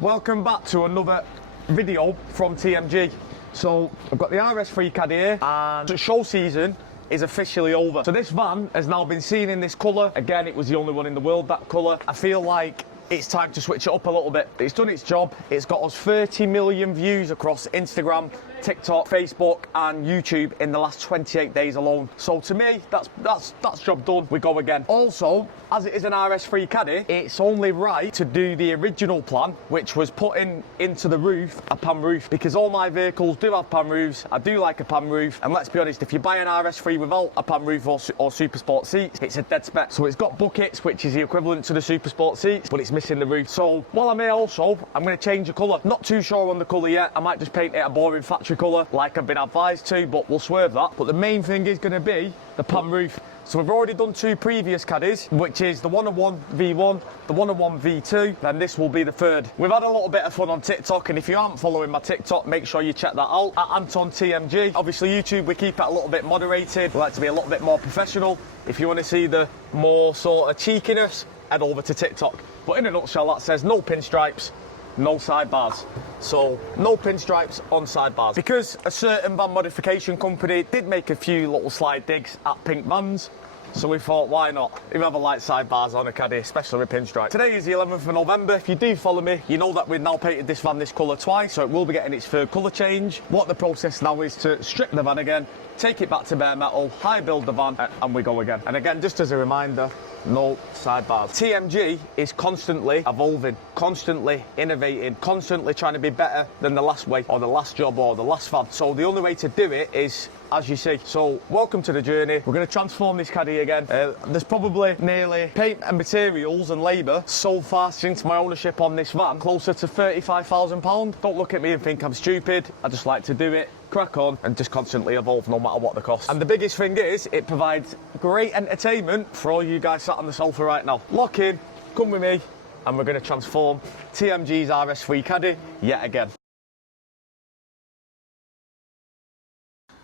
Welcome back to another video from TMG. So I've got the RS3 Caddy here and the show season is officially over. So this van has now been seen in this colour. Again, it was the only one in the world, that colour. I feel like it's time to switch it up a little bit. It's done its job. It's got us 30 million views across Instagram, TikTok, Facebook and YouTube in the last 28 days alone. So to me, that's job done. We go again. Also, as it is an RS3 Caddy, it's only right to do the original plan, which was putting into the roof a pan roof, because all my vehicles do have pan roofs. I do like a pan roof, and let's be honest, if you buy an RS3 without a pan roof or super sport seats, it's a dead spec. So it's got buckets, which is the equivalent to the super sport seats, but it's missing the roof. So while I'm here also, I'm going to change the colour. Not too sure on the colour yet. I might just paint it a boring factory colour like I've been advised to, but we'll swerve that. But the main thing is going to be the pan roof. So we've already done two previous caddies, which is the 101 V1, the 101 V2, and this will be the third. We've had a little bit of fun on TikTok, and if you aren't following my TikTok, make sure you check that out, at Anton TMG. Obviously YouTube, we keep it a little bit moderated. We like to be a little bit more professional. If you want to see the more sort of cheekiness, head over to TikTok. But in a nutshell, that says no pinstripes, no sidebars. So no pinstripes on sidebars. Because a certain van modification company did make a few little slide digs at pink vans, so we thought, why not? You have a light sidebars on a Caddy, especially with pinstripes. Today is the 11th of November. If you do follow me, you know that we've now painted this van this colour twice, so it will be getting its third colour change. What the process now is to strip the van again, take it back to bare metal, high build the van, and we go again. And again, just as a reminder, no sidebars. TMG is constantly evolving, constantly innovating, constantly trying to be better than the last way, or the last job, or the last van. So the only way to do it is as you see. So welcome to the journey. We're going to transform this Caddy again. There's probably nearly paint and materials and labour so far since my ownership on this van, closer to £35,000. Don't look at me and think I'm stupid. I just like to do it, crack on, and just constantly evolve no matter what the cost. And the biggest thing is, it provides great entertainment for all you guys sat on the sofa right now. Lock in, come with me, and we're going to transform TMG's RS3 Caddy yet again.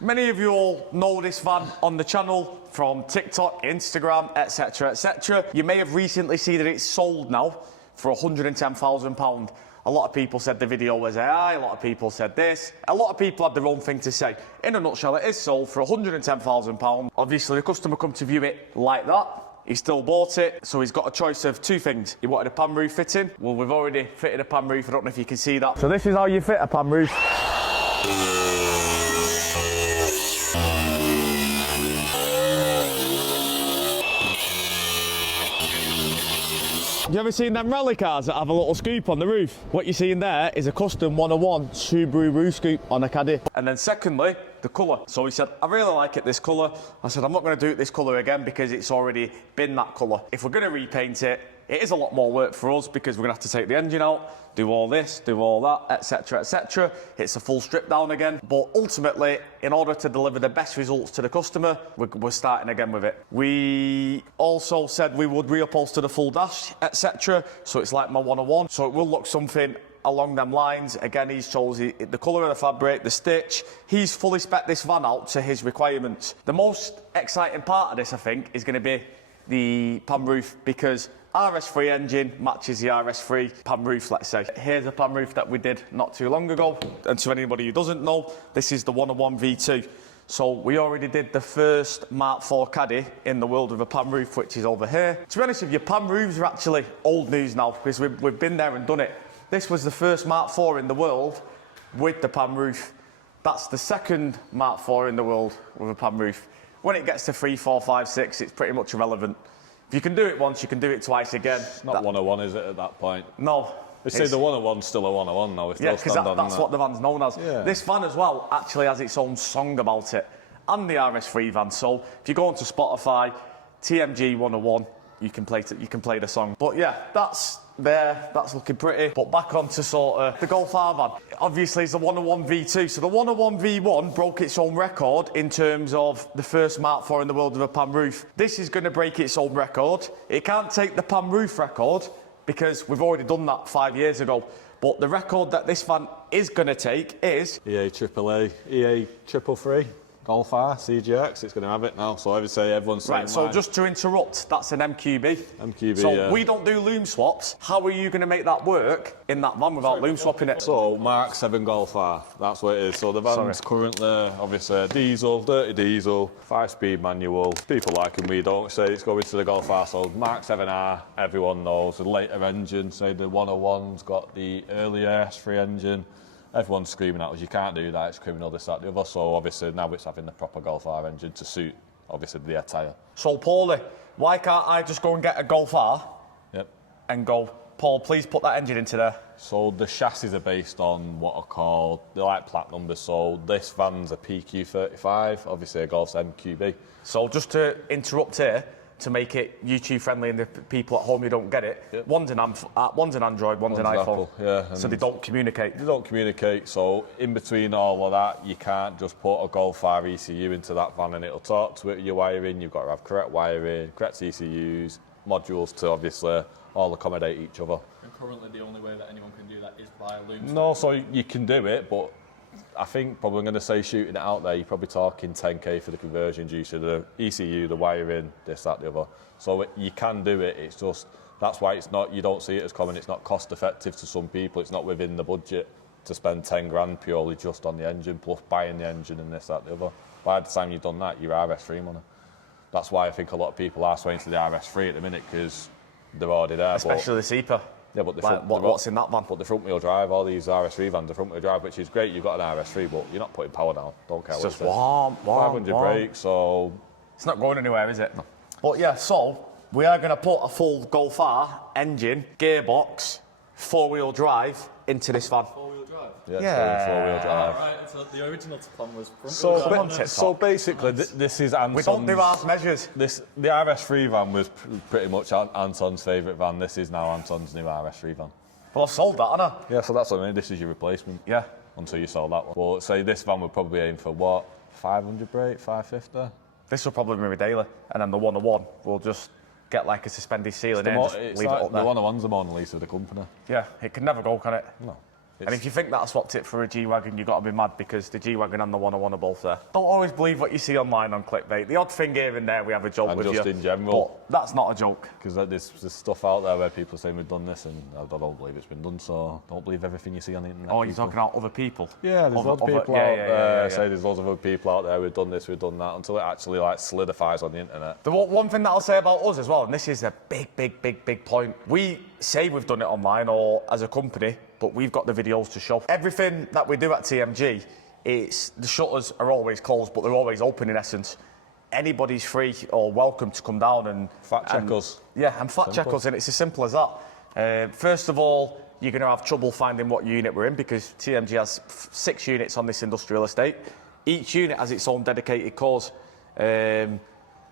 Many of you all know this van on the channel from TikTok, Instagram, etc, etc. You may have recently seen that it's sold now for £110,000. A lot of people said the video was AI, a lot of people said this. A lot of people had their own thing to say. In a nutshell, it is sold for £110,000. Obviously, the customer come to view it like that. He still bought it, so he's got a choice of two things. He wanted a pan roof fitting. Well, we've already fitted a pan roof. I don't know if you can see that. So this is how you fit a pan roof. You ever seen them rally cars that have a little scoop on the roof? What you're seeing there is a custom 101 Subaru roof scoop on a Caddy. And then secondly, the colour. So he said, I really like it, this colour. I said, I'm not going to do it this colour again because it's already been that colour. If we're going to repaint it, it is a lot more work for us because we're going to have to take the engine out, do all this, do all that, etc, etc. It's a full strip down again. But ultimately, in order to deliver the best results to the customer, we're starting again with it. We also said we would reupholster the full dash, etc. So it's like my 101. So it will look something along them lines. Again, he's chose the colour of the fabric, the stitch. He's fully spec'd this van out to his requirements. The most exciting part of this, I think, is going to be the pan roof, because RS3 engine matches the RS3 pan roof, let's say. Here's a pan roof that we did not too long ago. And to anybody who doesn't know, this is the 101 V2. So we already did the first Mark IV Caddy in the world of a pan roof, which is over here. To be honest with you, pan roofs are actually old news now, because we've been there and done it. This was the first Mark IV in the world with the pan roof. That's the second Mark IV in the world with a pan roof. When it gets to 3, 4, 5, 6, it's pretty much irrelevant. If you can do it once, you can do it twice again. It's not 101, is it, at that point? No. They say the 101's still a 101 now. Yeah, because that's what the van's known as. Yeah. This van as well actually has its own song about it, and the RS3 van. So if you go onto Spotify, TMG 101, you can play the song. But yeah, that's looking pretty. But back onto sort of the Golf R van. Obviously, it's the 101 V2. So the 101 V1 broke its own record in terms of the first Mark IV in the world of a pan roof. This is going to break its own record. It can't take the pan roof record because we've already done that 5 years ago. But the record that this van is going to take is EA AAA, EA 333. Golf R CGX, it's going to have it now. So obviously everyone's saying Right, so why. just to interrupt, that's an MQB. MQB, So yeah. we don't do loom swaps. How are you going to make that work in that van without loom swapping it? So Mark 7 Golf R, that's what it is. So the van's currently obviously diesel, dirty diesel, 5-speed manual. People like him, we don't say it's going to the Golf R. So Mark 7R, everyone knows the later engine. Say the 101's got the earlier RS3 engine. Everyone's screaming at us, you can't do that, it's criminal, this, that, the other. So obviously now it's having the proper Golf R engine to suit, obviously, the attire. So Paulie, why can't I just go and get a Golf R Yep. and go, Paul, please put that engine into there? So the chassis are based on what are called, they're like plat numbers. So this van's a PQ35, obviously a Golf's MQB. So just to interrupt here, to make it YouTube friendly and the people at home who don't get it, Yep. one's an Android, one's an iPhone. Apple, yeah, so they don't communicate. They don't communicate, so in between all of that, you can't just put a Golf R ECU into that van and it'll talk to it, your wiring. You've got to have correct wiring, correct ECUs, modules to obviously all accommodate each other. And currently the only way that anyone can do that is by loom. No, so you can do it, but I think probably I'm going to say shooting it out there, you're probably talking 10k for the conversion due to the ECU, the wiring, this, that, the other. So you can do it, it's just, that's why it's not, you don't see it as common, it's not cost effective to some people, it's not within the budget to spend 10 grand purely just on the engine, plus buying the engine and this, that, the other. By the time you've done that, you're RS3 money. That's why I think a lot of people are swaying to the RS3 at the minute, because they're already there. Especially the SEPA. Yeah, but what's in that van? But the front wheel drive, all these RS3 vans are front wheel drive, which is great. You've got an RS3, but you're not putting power down. Don't care It's what just it says. warm, 500 brakes, so It's not going anywhere, is it? No. But yeah, so we are going to put a full Golf R engine, gearbox, 4-wheel drive into this van. 4-wheel drive? yeah, Yeah. it's 4-wheel drive. Right, so the original plan was front-wheel drive. on So basically, this is Anton's. We don't do half measures. The RS3 van was pretty much Anton's favourite van. This is now Anton's new RS3 van. Well, I've sold that, haven't I? Yeah, so that's what I mean. This is your replacement. Yeah. Until you sell that one. Well, say this van would probably aim for what? 500 brake, 550? This will probably be my daily, and then the 101 will just get like a suspended ceiling in, just leave it up there. The 101's the Mona Lisa of the company. Yeah, it can never go, can it? No. And if you think that I swapped it for a G-Wagon, you've got to be mad, because the G-Wagon and the 101 are both there. Don't always believe what you see online on clickbait. The odd thing here and there, we have a joke And with just you. in general. But that's not a joke. Because there's stuff out there where people are saying we've done this, and I don't believe it's been done, so don't believe everything you see on the internet. Oh, you're talking about other people? Yeah, there's loads of people out there say there's loads of other people out there, we've done this, we've done that, until it actually like solidifies on the internet. The one thing that I'll say about us as well, and this is a big point, we say we've done it online or as a company, but we've got the videos to show. Everything that we do at TMG, the shutters are always closed, but they're always open in essence. Anybody's free or welcome to come down and Fact check us. Yeah, and fact check us, and it's as simple as that. First of all, you're going to have trouble finding what unit we're in, because TMG has 6 units on this industrial estate. Each unit has its own dedicated cause.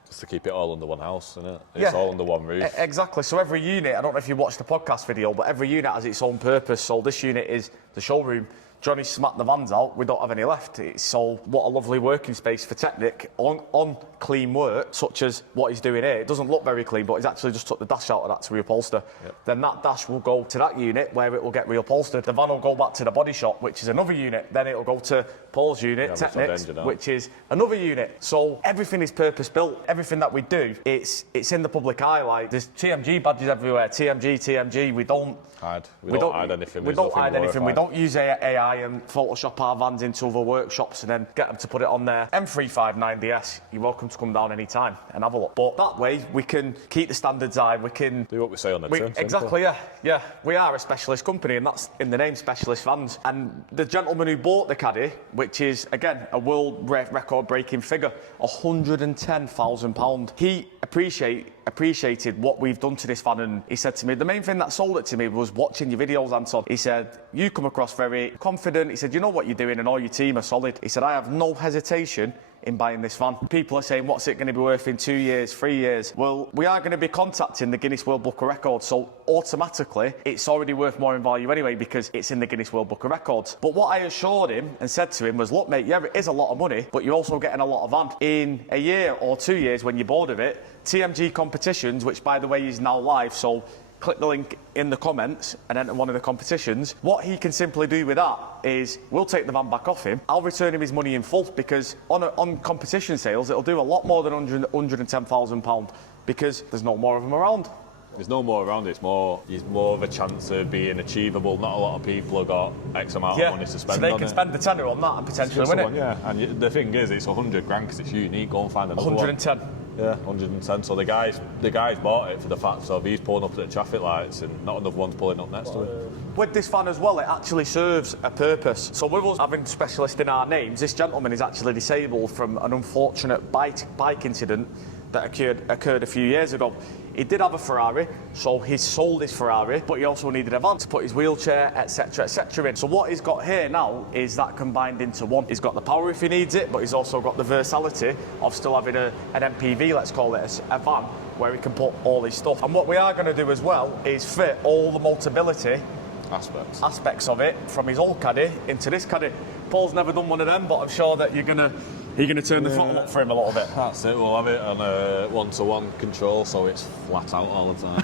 Just to keep it all under one house, isn't it? It's all under one roof. Exactly. So every unit, I don't know if you watched the podcast video, but every unit has its own purpose. So this unit is the showroom. Johnny smacked the vans out. We don't have any left. So what a lovely working space for Technic on clean work, such as what he's doing here. It doesn't look very clean, but he's actually just took the dash out of that to reupholster. Yep. Then that dash will go to that unit where it will get reupholstered. The van will go back to the body shop, which is another unit. Then it'll go to Paul's unit, Technic's, which is another unit. So everything is purpose built. Everything that we do, it's in the public eye. Like there's TMG badges everywhere. TMG. We don't hide. We don't hide anything. We don't hide anything. We don't use AI and Photoshop our vans into other workshops and then get them to put it on there. M359DS, you're welcome to come down any time and have a look. But that way, we can keep the standards high. We can do what we say on the tin. Exactly, yeah. We are a specialist company, and that's in the name, Specialist Vans. And the gentleman who bought the Caddy, which is again a world record-breaking figure, £110,000. He appreciated what we've done to this van, and he said to me, the main thing that sold it to me was watching your videos, Anton. He said, you come across very confident. He said, you know what you're doing and all your team are solid. He said, I have no hesitation in buying this van. People are saying, what's it going to be worth in 2 years, 3 years? Well, we are going to be contacting the Guinness World Book of Records, so automatically it's already worth more in value anyway, because it's in the Guinness World Book of Records. But what I assured him and said to him was, look mate, yeah, it is a lot of money, but you're also getting a lot of van. In a year or 2 years when you're bored of it, TMG competitions, which by the way is now live, so click the link in the comments and enter one of the competitions. What he can simply do with that is we'll take the van back off him. I'll return him his money in full, because on competition sales it'll do a lot more than £110,000 because there's no more of them around. There's no more around, it's more of a chance of being achievable. Not a lot of people have got X amount of money to spend on it. So they can spend the tenner on that and potentially win it. Yeah, and the thing is, it's 100 grand because it's unique. Go and find another 110. one. Yeah, 110. So the guys bought it for the fact of he's pulling up at the traffic lights and not another one's pulling up next to him. With this van as well, it actually serves a purpose. So with us having specialist in our names, this gentleman is actually disabled from an unfortunate bike incident that occurred a few years ago. He did have a Ferrari, so he sold his Ferrari, but he also needed a van to put his wheelchair, etc., in. So what he's got here now is that combined into one. He's got the power if he needs it, but he's also got the versatility of still having an MPV, let's call it a van, where he can put all his stuff. And what we are going to do as well is fit all the multiplicity aspects of it from his old Caddy into this Caddy. Paul's never done one of them, but I'm sure that you're gonna turn the throttle up for him a little bit. That's it, we'll have it on a one-to-one control so it's flat out all the time.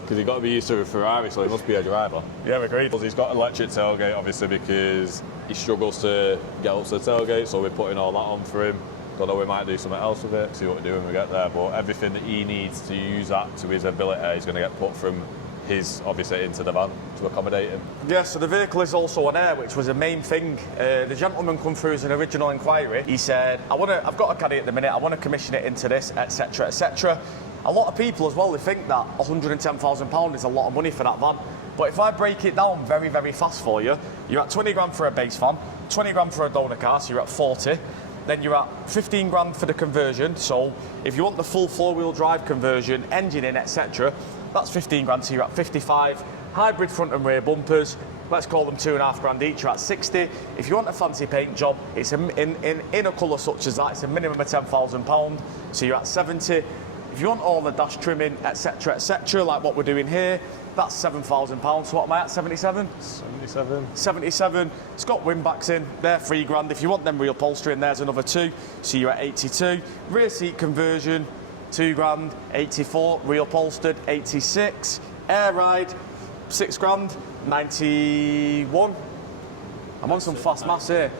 Because you've got to be used to a Ferrari, so he must be a driver. Yeah, agreed. He's got electric tailgate, obviously, because he struggles to get up to the tailgate, so we're putting all that on for him. Don't know, we might do something else with it, see what we do when we get there, but everything that he needs to use that to his ability is going to get put from his, obviously, into the van to accommodate him. Yeah, so the vehicle is also on air, which was a main thing. The gentleman come through as an original inquiry. He said, I've got a Caddy at the minute, I want to commission it into this, etc., etc. A lot of people as well, they think that £110,000 is a lot of money for that van. But if I break it down very, very fast for you, you're at 20 grand for a base van, 20 grand for a donor car, so you're at 40. Then you're at 15 grand for the conversion. So if you want the full four-wheel drive conversion, engine in, etc., that's 15 grand, so you're at 55. Hybrid front and rear bumpers, let's call them 2.5 grand each, you're at 60. If you want a fancy paint job, it's in a colour such as that, it's a minimum of £10,000, so you're at 70. If you want all the dash trimming, etc., like what we're doing here, that's £7,000. So what am I at, 77? 77. It's got windbacks in, they're 3 grand. If you want them reupholstery in, there's another 2, so you're at 82. Rear seat conversion, 2 grand, 84, reupholstered, 86, air ride, 6 grand, 91. I'm on some fast maths here.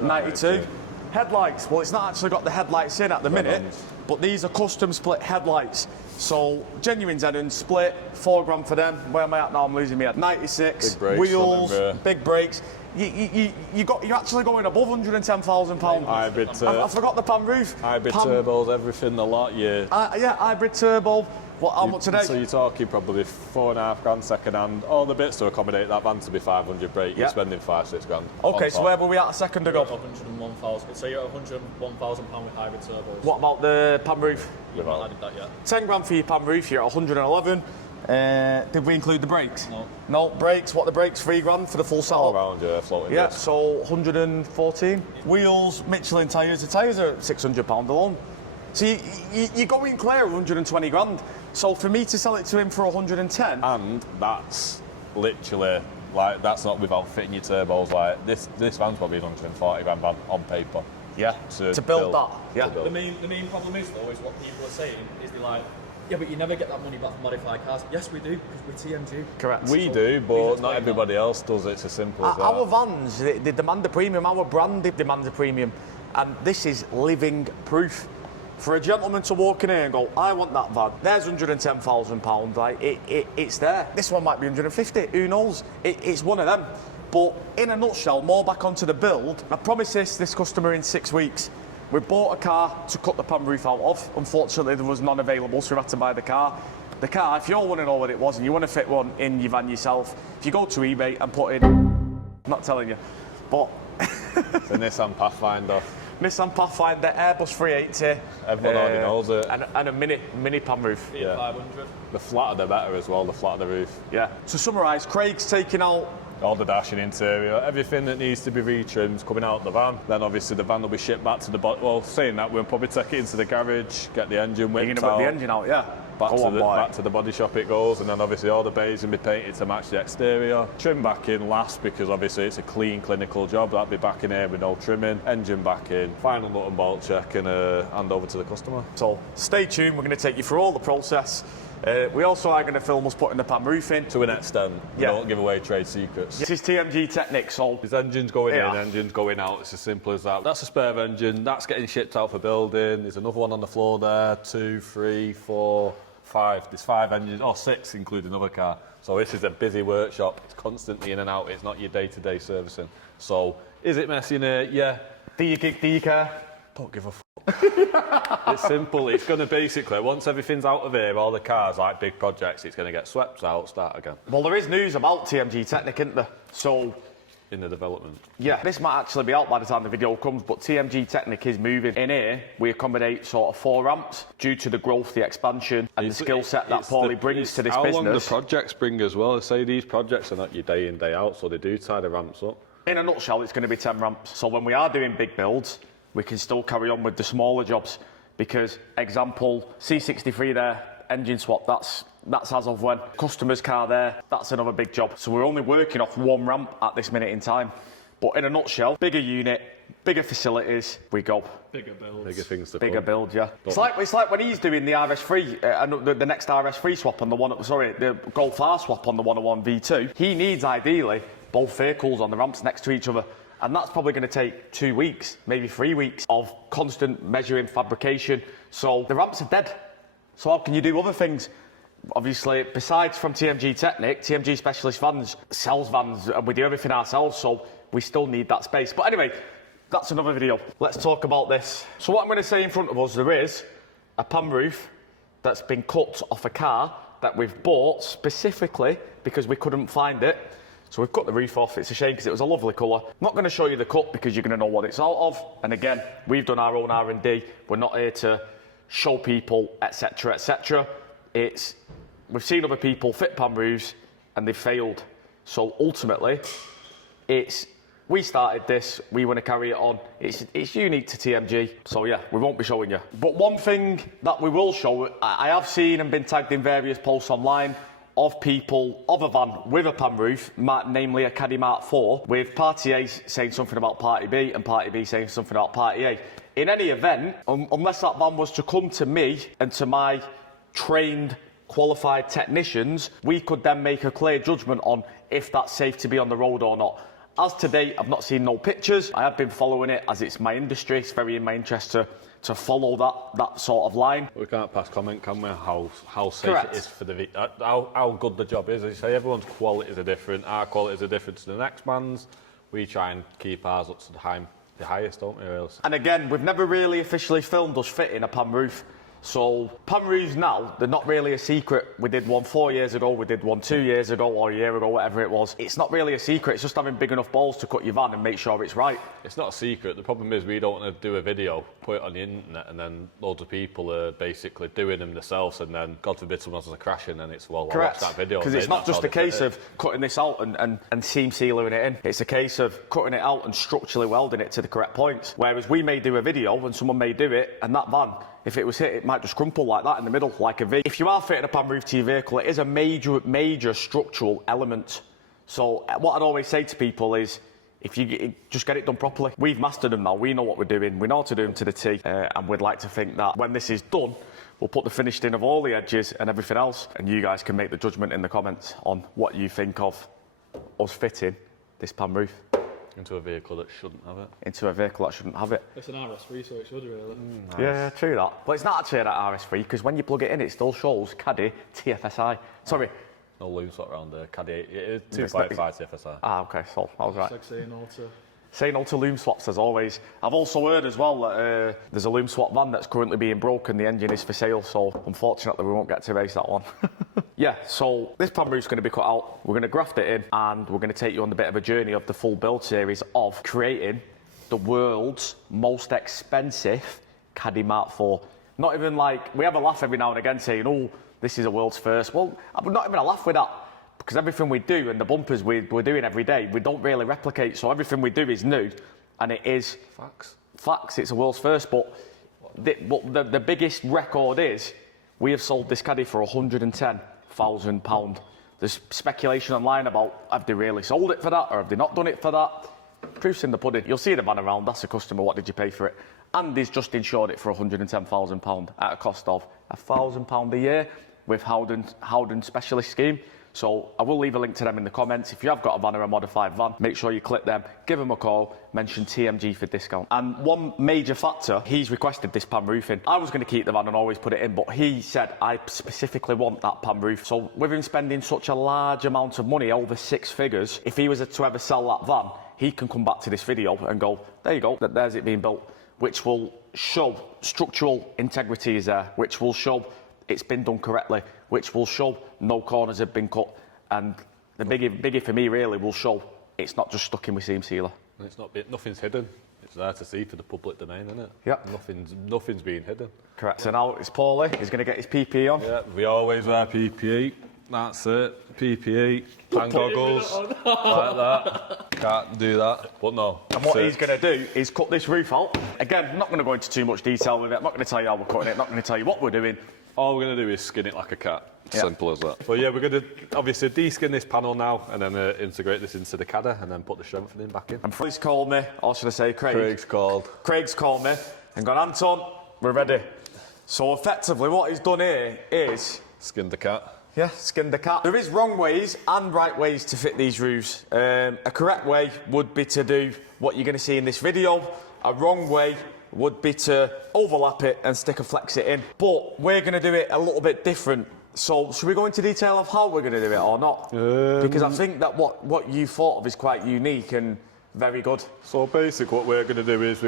92. Headlights, well, it's not actually got the headlights in at the minute, but these are custom split headlights. So genuine Zenons split, 4 grand for them. Where am I at now? I'm losing my head. 96, big brakes, wheels, big brakes. You're actually going above £110,000. Hybrid. I forgot the pan roof. Hybrid turbos, everything, a lot. Yeah. Yeah, hybrid turbo. What? How much today? So you're talking probably 4.5 grand second hand. All the bits to accommodate that van to be 500 brake. You're spending 5-6 grand. Okay, so where were we at a second ago? 101,000. So you're at £101,000 with hybrid turbos. What about the pan roof? You've not added that yet. 10 grand for your pan roof. You're at 111. Did we include the brakes? No. No, brakes. What, the brakes? 3 grand for the full setup? All around, yeah, floating. Yeah, disc. so 114. Wheels, Michelin tyres. The tyres are £600 alone. So you're going clear of 120 grand. So for me to sell it to him for 110. And that's literally, like, that's not without fitting your turbos. Like, this van's probably an 140 grand van on paper. Yeah, to build that. Yeah. The main problem is, though, is what people are saying, is they're like, yeah, but you never get that money back from modified cars. Yes, we do, because we're TMG. Correct. We do, but not everybody else does. It's as simple as that. Our vans, they demand a premium. Our brand demands a premium. And this is living proof. For a gentleman to walk in here and go, I want that van, there's £110,000, like, it's there. This one might be 150, who knows? It's one of them. But in a nutshell, more back onto the build, I promised this customer in 6 weeks. We bought a car to cut the pan roof out of. Unfortunately, there was none available, so we had to buy the car. The car, if you all want to know what it was and you want to fit one in your van yourself, if you go to eBay and put in, I'm not telling you, but... It's a Nissan Pathfinder. Nissan Pathfinder, Airbus 380. Everyone already knows it. And a mini pan roof. Yeah. 500. The flatter the better as well, the flatter the roof. Yeah. To summarise, Craig's taking out all the dashing interior, everything that needs to be retrimmed coming out of the van. Then obviously the van will be shipped back to the body. Well, saying that, we'll probably take it into the garage, get the engine whipped out. You're going to whip the engine out, yeah. Back to the body shop it goes, and then obviously all the bays will be painted to match the exterior. Trim back in last, because obviously it's a clean, clinical job. That'll be back in here with no trimming. Engine back in, final nut and bolt check, and hand over to the customer. So stay tuned, we're going to take you through all the process. We also are going to film us putting the pan roof in. To an extent, we Yeah. don't give away trade secrets. This is TMG Technic, so There's engines going Yeah. in, engines going out. It's as simple as that. That's a spare engine. That's getting shipped out for building. There's another one on the floor there. 2, 3, 4, 5. There's 5 engines, or 6, including another car. So this is a busy workshop. It's constantly in and out. It's not your day-to-day servicing. So is it messy in here? Yeah. do you care? Don't give a fuck. It's simple. It's going to basically, once everything's out of here, all the cars, like big projects, it's going to get swept out, start again. Well, there is news about TMG Technic, isn't there? So, In the development. yeah, this might actually be out by the time the video comes, but TMG Technic is moving. In here, we accommodate sort of 4 ramps due to the growth, the expansion, and the skill set that Paulie brings to this how business. long the projects bring as well. Say these projects are not your day in, day out, so they do tie the ramps up. In a nutshell, it's going to be 10 ramps. So when we are doing big builds, we can still carry on with the smaller jobs. Because, example, C63 there, engine swap, that's as of when. Customer's car there, that's another big job. So we're only working off 1 ramp at this minute in time. But in a nutshell, bigger unit, bigger facilities, we go. Bigger builds. Bigger things to Bigger come. build, yeah. It's like when he's doing the RS3, the next RS3 swap on the Golf R swap on the 101 V2. He needs, ideally, both vehicles on the ramps next to each other. And that's probably going to take 2 weeks, maybe 3 weeks of constant measuring, fabrication. So the ramps are dead. So how can you do other things? Obviously, besides from TMG Technic, TMG Specialist Vans sells vans, and we do everything ourselves, so we still need that space. But anyway, that's another video. Let's talk about this. So what I'm going to say in front of us, there is a pan roof that's been cut off a car that we've bought specifically because we couldn't find it. So we've cut the roof off. It's a shame because it was a lovely colour. I'm not going to show you the cut because you're going to know what it's out of. And again, we've done our own R&D. We're not here to show people, etc., etc. We've seen other people fit pan roofs and they've failed. So ultimately, we started this, we want to carry it on. It's unique to TMG, so yeah, we won't be showing you. But one thing that we will show, I have seen and been tagged in various posts online of people of a van with a pan roof, namely a Caddy Mark IV, with Party A saying something about Party B and Party B saying something about Party A. In any event, unless that van was to come to me and to my trained, qualified technicians, we could then make a clear judgment on if that's safe to be on the road or not. As to date, I've not seen no pictures. I have been following it as it's my industry. It's very in my interest to follow that sort of line. We can't pass comment, can we? How safe Correct. it is for the how good the job is. As you say, everyone's qualities are different. Our qualities are different to the next man's. We try and keep ours up to the highest, don't we? Really? And again, we've never really officially filmed us fitting a pan roof. So pan roofs now, they're not really a secret. We did one 4 years ago, we did one 2 years ago, or a year ago, whatever it was. It's not really a secret, it's just having big enough balls to cut your van and make sure it's right. It's not a secret. The problem is we don't want to do a video, put it on the internet, and then loads of people are basically doing them themselves, and then, God forbid, someone has a crash and then it's, well, I watched that video. Because it's not just a case of cutting this out and seam sealing it in. It's a case of cutting it out and structurally welding it to the correct points. Whereas we may do a video and someone may do it, and that van, if it was hit, it might just crumple like that in the middle, like a V. If you are fitting a pan roof to your vehicle, it is a major structural element. So what I'd always say to people is, if you just get it done properly. We've mastered them now. We know what we're doing. We know how to do them to the T. And we'd like to think that when this is done, we'll put the finished in of all the edges and everything else. And you guys can make the judgment in the comments on what you think of us fitting this pan roof. Into a vehicle that shouldn't have it. Into a vehicle that shouldn't have it. It's an RS3, so it should really. Nice. Yeah, true that. But it's not actually an RS3 because when you plug it in, it still shows Caddy TFSI. Sorry. No loom swap around there. Caddy, it is 2.5 TFSI. Ah, okay, so I was right. It's like saying no to. Say no to loom swaps as always. I've also heard as well that there's a loom swap van that's currently being broken. The engine is for sale, so unfortunately we won't get to race that one. Yeah, so this pan roof's going to be cut out. We're going to graft it in, and we're going to take you on a bit of a journey of the full build series of creating the world's most expensive Caddy Mark IV. Not even like, we have a laugh every now and again saying, oh, this is a world's first. Well, I'm not even a laugh with that. Because everything we do and the bumpers we're doing every day, we don't really replicate. So everything we do is new, and it is facts. It's a world's first. But the biggest record is we have sold this Caddy for £110,000. There's speculation online about have they really sold it for that or have they not done it for that. Proof's in the pudding. You'll see the van around. That's a customer. What did you pay for it? And he's just insured it for £110,000 at a cost of £1,000 a year. with Howden Specialist Scheme. So I will leave a link to them in the comments. If you have got a van or a modified van, make sure you click them, give them a call, mention TMG for discount. And one major factor, he's requested this pan roofing. I was going to keep the van and always put it in, but he said, I specifically want that pan roof. So with him spending such a large amount of money, over 6 figures, if he was to ever sell that van, he can come back to this video and go, there you go, there's it being built, which will show structural integrity is there, which will show it's been done correctly, which will show no corners have been cut, and the biggie for me really will show it's not just stuck in with seam sealer. And it's not, nothing's hidden. It's there to see for the public domain, isn't it? Yep. Nothing's being hidden. Correct. So now it's Paulie. He's going to get his PPE on. Yeah, we always wear PPE. That's it. PPE, pan goggles, like that. Can't do that, but no. And what he's going to do is cut this roof out. Again, I'm not going to go into too much detail with it. I'm not going to tell you how we're cutting it. I'm not going to tell you what we're doing. All we're going to do is skin it like a cat. Simple as that. But yeah, we're going to obviously de-skin this panel now and then integrate this into the Caddy and then put the strengthening back in. And Freddie's called me, or should I say Craig? Craig's called me and gone, Anton, we're ready. So effectively what he's done here is... Skinned the cat. Yeah, skinned the cat. There is wrong ways and right ways to fit these roofs. A correct way would be to do what you're going to see in this video. A wrong way would be to overlap it and stick a flex it in. But we're going to do it a little bit different. So should we go into detail of how we're going to do it or not? Because I think that what you thought of is quite unique and very good. So basically what we're going to do is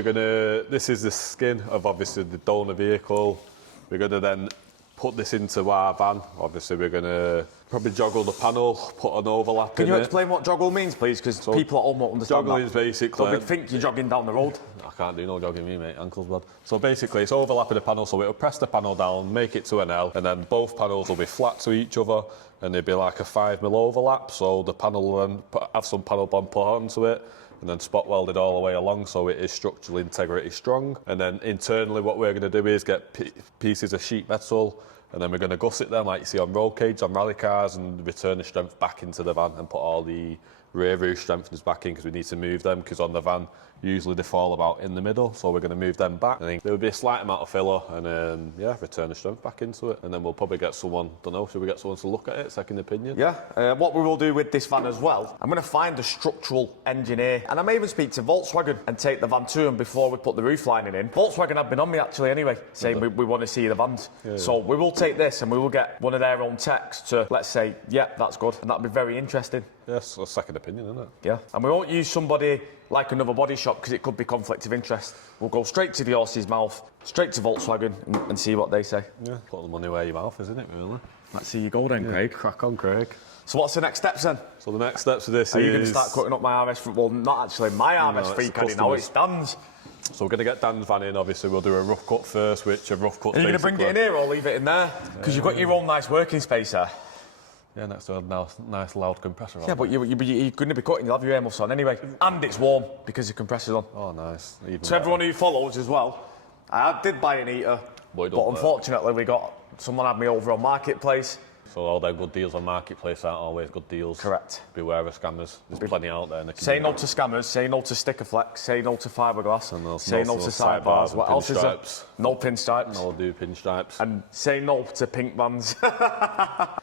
this is the skin of obviously the donor vehicle. We're going to then put this into our van. Obviously we're going to probably joggle the panel, put an overlap in it. Can you explain what joggle means, please? Because people at home won't understand joggle is basically... Don't think you're jogging down the road. I can't do no jogging me, mate. Ankles bad. So basically it's overlapping the panel, so it'll press the panel down, make it to an L, and then both panels will be flat to each other, and there'll be like a 5mm overlap, so the panel will then have some panel bond put onto it, and then spot welded all the way along so it is structural integrity strong. And then internally what we're going to do is get pieces of sheet metal, and then we're going to gusset them like you see on roll cage, on rally cars, and return the strength back into the van and put all the rear roof strengtheners back in because we need to move them because on the van usually they fall about in the middle, so we're going to move them back. I think there will be a slight amount of filler and then yeah, return the strength back into it, and then we'll probably get someone, don't know, should we get someone to look at it, second opinion? Yeah, what we will do with this van as well, I'm going to find a structural engineer, and I may even speak to Volkswagen and take the van to them before we put the roof lining in. Volkswagen have been on me actually anyway, saying we want to see the vans. So we will take this and we will get one of their own techs to, let's say, yeah, that's good, and that'll be very interesting. Yes, a second opinion, isn't it? Yeah, and we won't use somebody like another body shop because it could be conflict of interest. We'll go straight to the horse's mouth, straight to Volkswagen and see what they say. Yeah, put the money where your mouth is, isn't it, really? Let's see you go then, Craig. Crack on, Craig. So what's the next steps then? So the next steps of this Are you going to start cutting up my RS3? Well, not actually my RS3 Caddy now, it's Dan's. So we're going to get Dan's van in, obviously we'll do a rough cut first, which a rough cut. Are you going to bring it in here or leave it in there? Because you've got your own nice working space there. Yeah, next to a nice loud compressor. Yeah, but you're going to be cutting, you'll have your earmuffs on anyway. And it's warm because the compressor's on. Oh, nice. So everyone who follows as well, I did buy an heater, but unfortunately someone had me over on Marketplace. So all their good deals on Marketplace aren't always good deals. Correct. Beware of scammers. There's plenty out there. Say no to scammers, say no to sticker flex, say no to fiberglass, say no to sidebars. What else is there? No pinstripes. No do pinstripes. And say no to pink vans.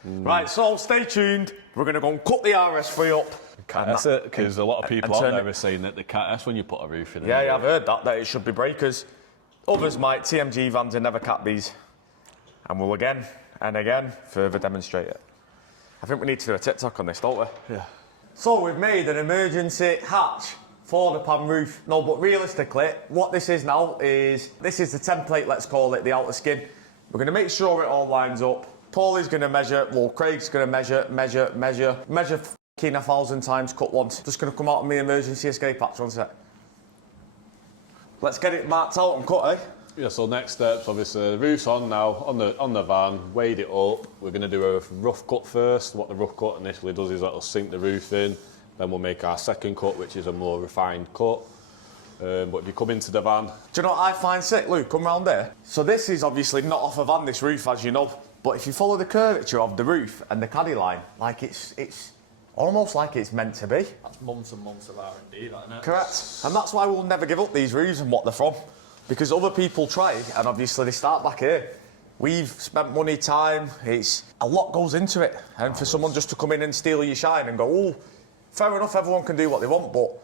Right, so stay tuned. We're going to go and cut the RS3 up. That's it, because a lot of people out there are saying that they can't S when you put a roof in. Yeah, I've heard that it should be breakers. Others might. TMG vans have never capped these. And we'll again and again further demonstrate it. I think we need to do a TikTok on this, don't we? Yeah. So we've made an emergency hatch for the pan roof. No, but realistically, what this is now is, this is the template, let's call it, the outer skin. We're going to make sure it all lines up. Paulie's going to measure, well, Craig's going to measure f***ing 1,000 times, cut once. Just going to come out of my emergency escape hatch, one sec. Let's get it marked out and cut, eh? Yeah, so next steps, obviously, the roof's on now, on the van, weighed it up. We're going to do a rough cut first. What the rough cut initially does is it'll sink the roof in. Then we'll make our second cut, which is a more refined cut. But if you come into the van... Do you know what I find sick, Luke? Come round there. So this is obviously not off a van, this roof, as you know. But if you follow the curvature of the roof and the Caddy line, like it's almost like it's meant to be. That's months and months of R&D, that, isn't it? Correct. And that's why we'll never give up these roofs and what they're from. Because other people try, and obviously they start back here. We've spent money, time, it's a lot goes into it. And for someone just to come in and steal your shine and go, oh, fair enough, everyone can do what they want, but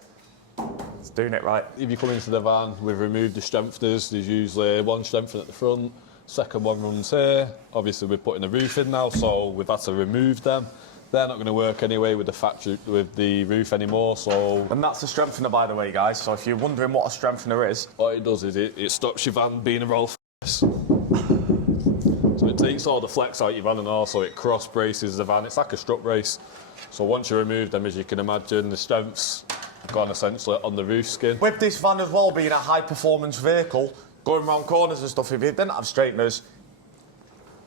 it's doing it right. If you come into the van, we've removed the strengtheners. There's usually one strengthener at the front, second one runs here. Obviously, we're putting the roof in now, so we've had to remove them. They're not going to work anyway with the roof anymore, so... And that's a strengthener, by the way, guys, so if you're wondering what a strengthener is... What it does is it stops your van being a roll f***. So it takes all the flex out your van and also it cross braces the van. It's like a strut brace. So once you remove them, as you can imagine, the strength's gone essentially on the roof skin. With this van as well being a high performance vehicle, going around corners and stuff, if you didn't have straighteners,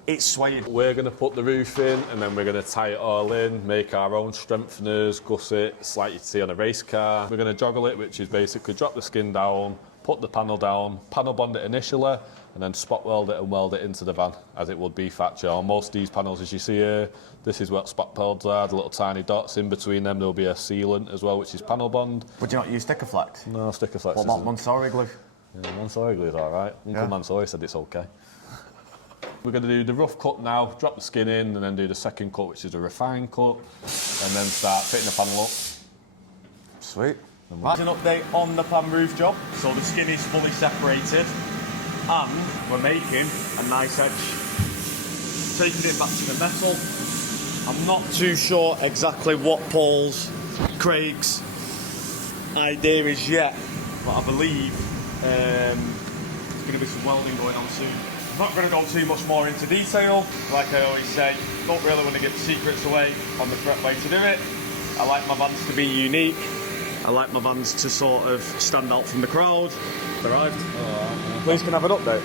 it's swaying. We're going to put the roof in and then we're going to tie it all in, make our own strengtheners, gussets, like you'd see on a race car. We're going to joggle it, which is basically drop the skin down, put the panel down, panel bond it initially, and then spot weld it and weld it into the van as it would be factory. On most of these panels, as you see here, this is what spot welds are, the little tiny dots. In between them, there'll be a sealant as well, which is panel bond. Would you not use sticker flex? No, sticker flex. What about Monsorry glue? Yeah, Monsorry glue is all right. Uncle Monsorry said it's okay. We're going to do the rough cut now, drop the skin in, and then do the second cut, which is a refined cut, and then start fitting the panel up. Sweet. Right. An update on the pan roof job. So the skin is fully separated, and we're making a nice edge. Taking it back to the metal. I'm not too sure exactly what Craig's idea is yet, but I believe there's going to be some welding going on soon. I'm not going to go too much more into detail. Like I always say, don't really want to give the secrets away on the correct way to do it. I like my vans to be unique. I like my vans to sort of stand out from the crowd. Arrived. Please can I have an update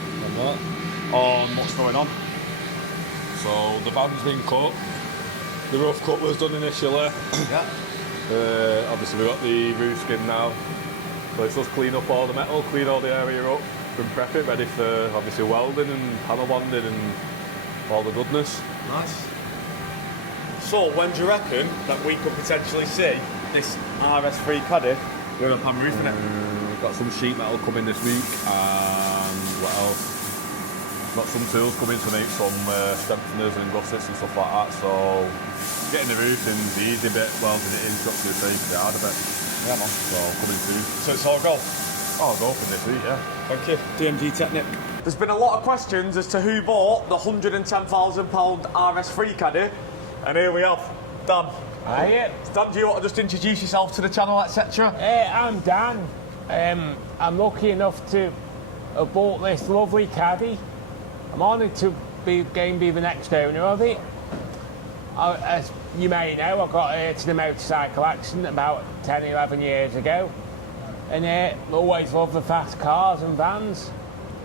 on what's going on. So the van's been cut. The rough cut was done initially. Yeah. Obviously we've got the roof skin now. So it's just clean up all the metal, clean all the area up, and prep it ready for obviously welding and panel bonding and all the goodness. Nice. So when do you reckon that we could potentially see this RS3 Caddy with a pan roof in it? We've got some sheet metal coming this week, and what else? Got some tools coming to make some strengtheners and gussets and stuff like that. So getting the roof in the easy bit, welding it in, structure the safe, the harder bit. Yeah, man. So coming soon. So it's all go? Oh, go for this week, yeah. Thank you. TMG Technic. There's been a lot of questions as to who bought the £110,000 RS3 Caddy, and here we have Dan. Hiya. Dan, do you want to just introduce yourself to the channel, etc.? I'm Dan. I'm lucky enough to have bought this lovely caddy. I'm honoured to be the next owner of it. As you may know, I got hurt in a motorcycle accident about 10, 11 years ago. And always loved the fast cars and vans.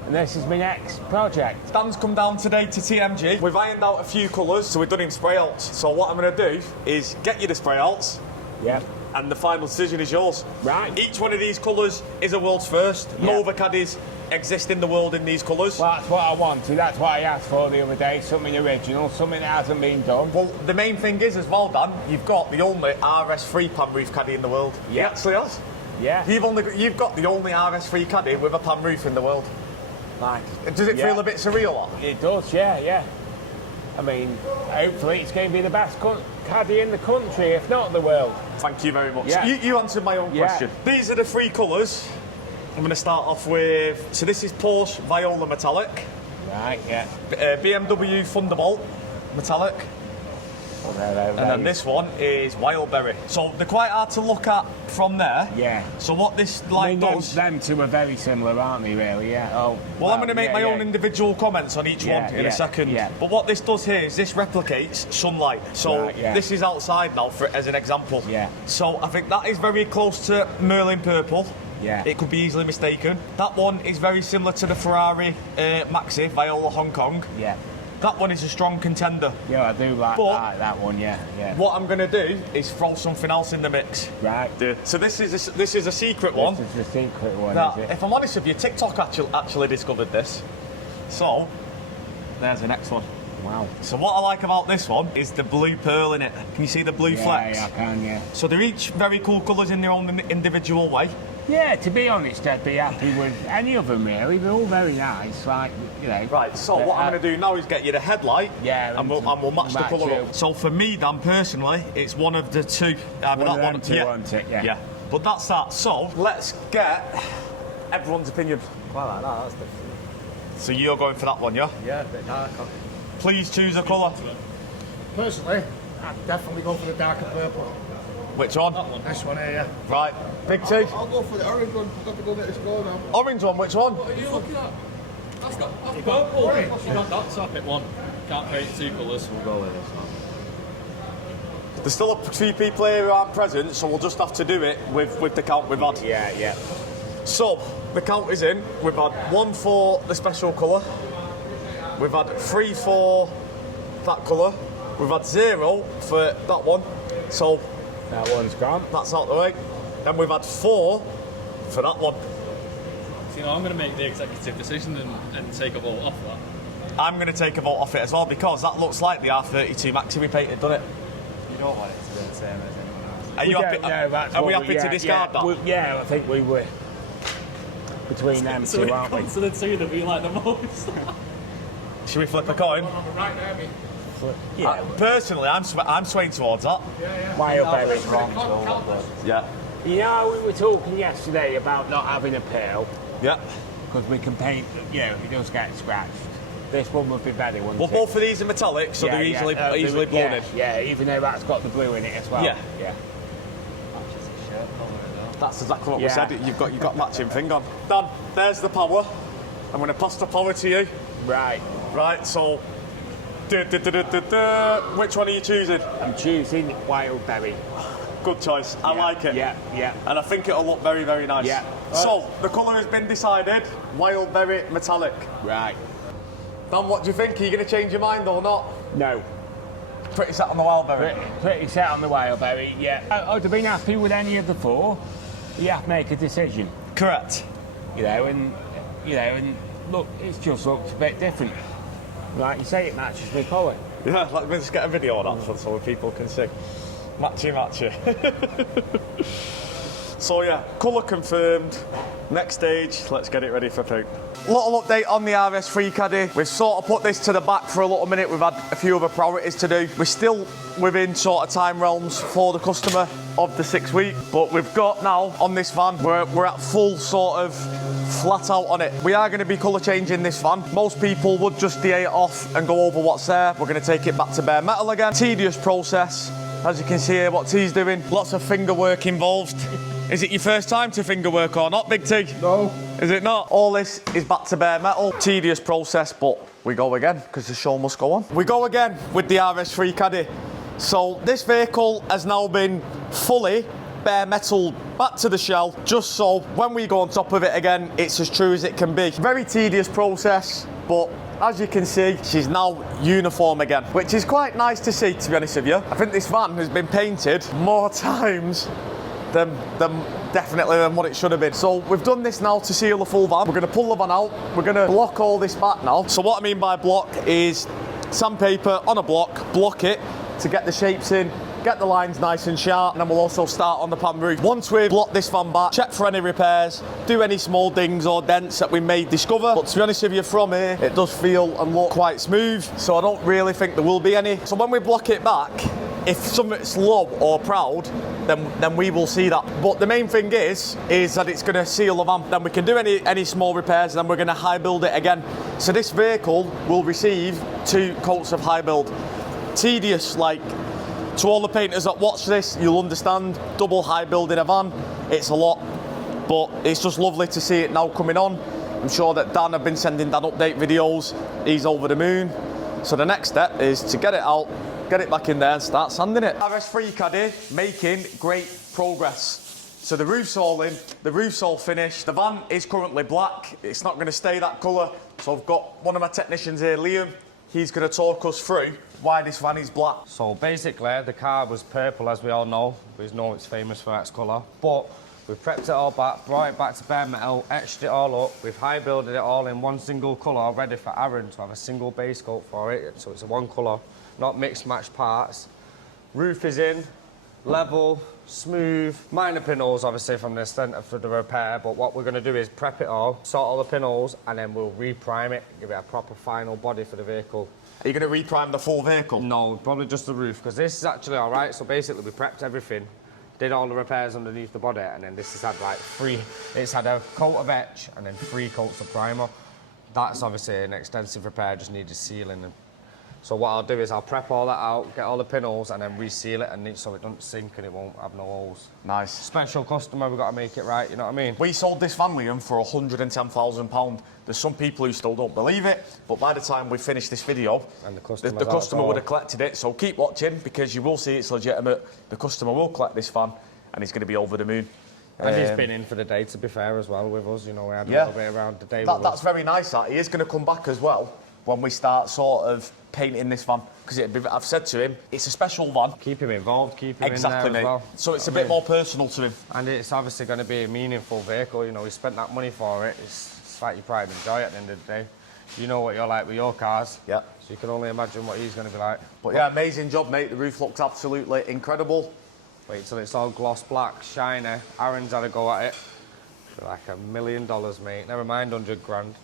And this is my next project. Dan's come down today to TMG. We've ironed out a few colours, so we've done in spray outs. So what I'm going to do is get you the spray outs. Yeah. And the final decision is yours. Right. Each one of these colours is a world's first. Yeah. No other caddies exist in the world in these colours. Well, that's what I wanted. That's what I asked for the other day. Something original, something that hasn't been done. Well, the main thing is as well, Dan, you've got the only RS3 pan roof caddy in the world. Yeah. He actually has. Yeah. You've got the only RS3 caddy with a pan roof in the world. Like, Does it feel a bit surreal? it does, yeah. I mean, hopefully it's going to be the best caddy in the country, if not the world. Thank you very much. Yeah. You answered my own question. These are the three colours. I'm going to start off with, so this is Porsche Viola Metallic. Right, yeah. BMW Thunderbolt Metallic. And then this one is Wildberry. So they're quite hard to look at from there. Yeah. So what this does... Them two are very similar, aren't they, really? Yeah. Oh. Well, I'm going to make my own individual comments on each one in a second. Yeah. But what this does here is this replicates sunlight. So this is outside now, as an example. Yeah. So I think that is very close to Merlin Purple. Yeah. It could be easily mistaken. That one is very similar to the Ferrari Maxi Viola Hong Kong. Yeah. That one is a strong contender. Yeah, I do like that one, yeah. What I'm going to do is throw something else in the mix. Right. So this is a secret one. This is the secret one, Now, is it? if I'm honest with you, TikTok actually discovered this. So, there's the next one. Wow. So what I like about this one is the blue pearl in it. Can you see the blue flecks? Yeah, I can, yeah. So they're each very cool colours in their own individual way. Yeah, to be honest, I'd be happy with any of them really. They're all very nice, like, you know. Right, so what I'm going to do now is get you the headlight. Yeah, and we'll match the colour up. So for me, Dan, personally, it's one of the two. One of them two, isn't it? Yeah. Yeah, but that's that. So let's get everyone's opinion. Quite like that, that's different. So you're going for that one, yeah? Yeah, a bit darker. Please choose a colour. Personally, I'd definitely go for the darker purple. Which one? This one here, yeah. Right, Big T. I'll go for the orange one. I've got to go get this go now. Orange one, which one? What are you looking at? That's purple. You got that, so I pick one. Can't paint two colours. We'll go with this one. There's still a 3P player who aren't present, so we'll just have to do it with the count we've had. Yeah, yeah. So, the count is in. We've had 1 for the special colour. We've had 3 for that colour. We've had 0 for that one. So, That one's gone. that's out the way. And we've had 4 for that one. So, you know, I'm going to make the executive decision and take a vote off that. I'm going to take a vote off it as well because that looks like the R32 Maxi we painted, doesn't it? You don't want it to be the same as anyone else. Are you happy? Are we happy to discard that? Yeah, I think we were. Between them So two, it aren't we? comes to the two that we like the most. Should we flip a coin? Right there, me. Yeah. Personally, I'm swaying towards that. Wildberry. Yeah. You know, we were talking yesterday about not having a pearl Yeah. because we can paint, you know, it does get scratched. This one would be better, wouldn't Well, it? both of these are metallic, so they're easily blown in. Yeah, even though that's got the blue in it as well. Yeah. Yeah. That's exactly what we Yeah. said. You've got matching thing on. Dan, there's the power. I'm going to pass the power to you. Right. Right, so... Which one are you choosing? I'm choosing Wildberry. Good choice. I like it. Yeah, yeah. And I think it'll look very, very nice. Yeah. So, the colour has been decided. Wildberry metallic. Right. Dan, what do you think? Are you going to change your mind or not? No. Pretty set on the Wildberry. Pretty set on the Wildberry, yeah. I'd have been happy with any of the four. You have to make a decision. Correct. You know, and look, it just looks a bit different. Like you say, it matches the colour. Yeah, let me just get a video on that so people can see. Matchy, matchy. So yeah, colour confirmed. Next stage, let's get it ready for paint. Little update on the RS3 Caddy. We've sort of put this to the back for a little minute. We've had a few other priorities to do. We're still within sort of time realms for the customer of the 6 week, but we've got now on this van, we're at full sort of flat out on it. We are going to be colour changing this van. Most people would just DA it off and go over what's there. We're going to take it back to bare metal again. Tedious process. As you can see here, what T's doing. Lots of finger work involved. Is it your first time to finger work or not, Big T? No. Is it not? All this is back to bare metal. Tedious process, but we go again because the show must go on. We go again with the RS3 Caddy. So this vehicle has now been fully bare metal back to the shell, just so when we go on top of it again, it's as true as it can be. Very tedious process, but as you can see, she's now uniform again, which is quite nice to see, to be honest with you. I think this van has been painted more times than definitely than what it should have been. So we've done this now to seal the full van. We're going to pull the van out. We're going to block all this back now. So what I mean by block is sandpaper on a block it to get the shapes in, get the lines nice and sharp, and then we'll also start on the pan roof. Once we've blocked this van back, check for any repairs, do any small dings or dents that we may discover. But to be honest with you, from here, it does feel and look quite smooth, so I don't really think there will be any. So when we block it back, if something's low or proud, then we will see that. But the main thing is that it's going to seal the van. Then we can do any small repairs, and then we're going to high build it again. So this vehicle will receive 2 coats of high build. Tedious, like, to all the painters that watch this, you'll understand, double high build in a van, it's a lot. But it's just lovely to see it now coming on. I'm sure that Dan have been sending Dan update videos. He's over the moon. So the next step is to get it out, get it back in there and start sanding it. RS3 Caddy making great progress. So the roof's all in, the roof's all finished. The van is currently black. It's not going to stay that colour. So I've got one of my technicians here, Liam. He's going to talk us through why this van is black. So basically, the car was purple, as we all know. We know it's famous for its colour. But We've prepped it all back, brought it back to bare metal, etched it all up. We've high builded it all in one single colour, ready for Aaron to have a single base coat for it. So it's a one colour, not mixed match parts. Roof is in, level, smooth. Minor pinholes obviously from the centre for the repair, but what we're going to do is prep it all, sort all the pinholes, and then we'll reprime it, give it a proper final body for the vehicle. Are you going to reprime the full vehicle? No, probably just the roof, because this is actually all right. So basically we prepped everything, did all the repairs underneath the body, and then this has had like it's had a coat of etch and then 3 coats of primer. That's obviously an extensive repair, just needed sealing. So what I'll do is I'll prep all that out, get all the pinholes, and then reseal it, and so it doesn't sink and it won't have no holes. Nice. Special customer, we've got to make it right, you know what I mean? We sold this van, Liam, for £110,000. There's some people who still don't believe it, but by the time we finish this video, And the the customer would have collected it. So keep watching, because you will see it's legitimate. The customer will collect this van, and he's going to be over the moon. And he's been in for the day, to be fair, as well, with us. You know, we had a Yeah. little bit around the day That, with that's us. very nice, that. He is going to come back as well when we start sort of painting this van. Because I've said to him, it's a special van. Keep him involved, keep him Exactly, in there mate. as well. So it's a bit more personal to him. And it's obviously going to be a meaningful vehicle. You know, we spent that money for it. It's like you pride and joy at the end of the day. You know what you're like with your cars. Yeah. So you can only imagine what he's going to be like. But yeah, amazing job, mate. The roof looks absolutely incredible. Wait till it's all gloss black, shiny. Aaron's had a go at it. For like $1 million, mate. Never mind 100 grand.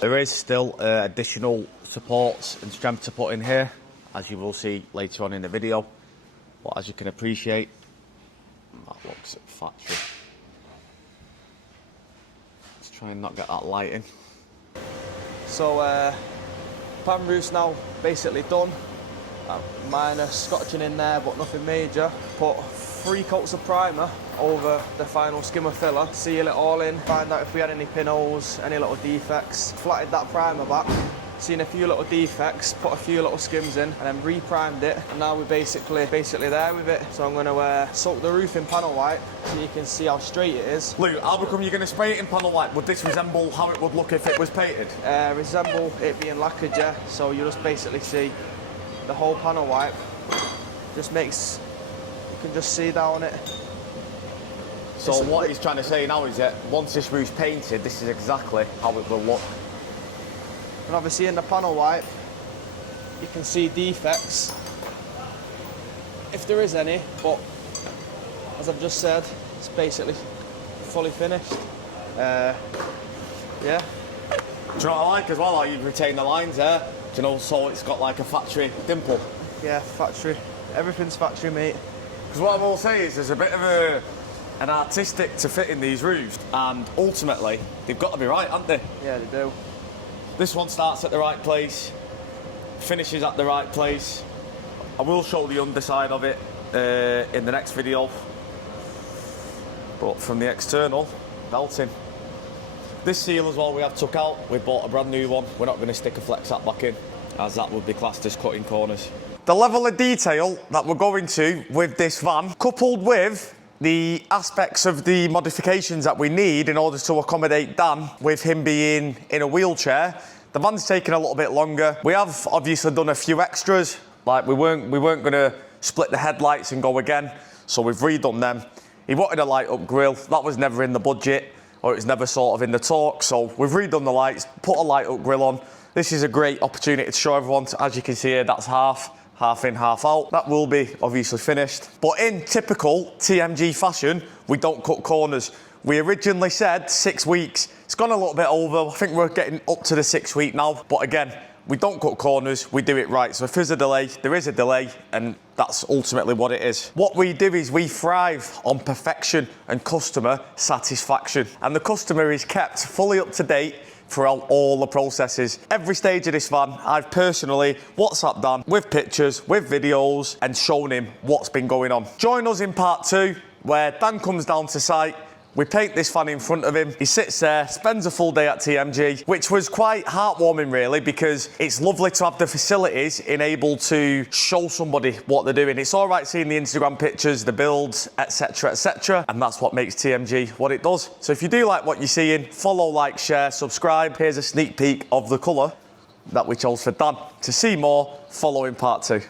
There is still additional supports and strength to put in here, as you will see later on in the video. But as you can appreciate, that looks at factory. Let's try and not get that light in. So, pan roof's now basically done. Minor scotching in there, but nothing major. Put 3 coats of primer over the final skimmer filler, seal it all in, find out if we had any pinholes, any little defects. Flatted that primer back, seen a few little defects, put a few little skims in, and then re-primed it. And now we're basically there with it. So I'm going to soak the roof in panel white so you can see how straight it is. Lou, how come you're going to spray it in panel white? Would this resemble how it would look if it was painted? Resemble it being lacquered, yeah. So you just basically see the whole panel white. Just makes, you can just see down it. So what he's trying to say now is that once this roof's painted, this is exactly how it will look. And obviously in the panel white, you can see defects, if there is any, but as I've just said, it's basically fully finished. Yeah. Do you know what I like as well? How you've retained the lines there. Do you know, so it's got like a factory dimple. Yeah, factory. Everything's factory, mate. Because what I will say is there's a bit of an artistic to fit in these roofs, and ultimately they've got to be right, haven't they? Yeah, they do. This one starts at the right place, finishes at the right place. I will show the underside of it in the next video. But from the external, belting. This seal as well we have took out. We bought a brand new one. We're not going to stick a flex hat back in, as that would be classed as cutting corners. The level of detail that we're going to with this van, coupled with the aspects of the modifications that we need in order to accommodate Dan, with him being in a wheelchair, the van's taken a little bit longer. We have obviously done a few extras, like we weren't going to split the headlights and go again, so we've redone them. He wanted a light up grille, that was never in the budget, or it was never sort of in the talk, so we've redone the lights, put a light up grille on. This is a great opportunity to show everyone, as you can see here, that's half in, half out. That will be obviously finished. But in typical TMG fashion, we don't cut corners. We originally said 6 weeks. It's gone a little bit over. I think we're getting up to the 6 week now. But again, we don't cut corners, we do it right. So if there's a delay, there is a delay, and that's ultimately what it is. What we do is we thrive on perfection and customer satisfaction. And the customer is kept fully up to date throughout all the processes. Every stage of this van, I've personally WhatsApped Dan with pictures, with videos, and shown him what's been going on. Join us in part 2, where Dan comes down to site. We paint this van in front of him. He sits there, spends a full day at TMG, which was quite heartwarming really, because it's lovely to have the facilities enabled to show somebody what they're doing. It's all right seeing the Instagram pictures, the builds, etc., and that's what makes TMG what it does. So if you do like what you're seeing, follow, like, share, subscribe. Here's a sneak peek of the colour that we chose for Dan. To see more, follow in part 2.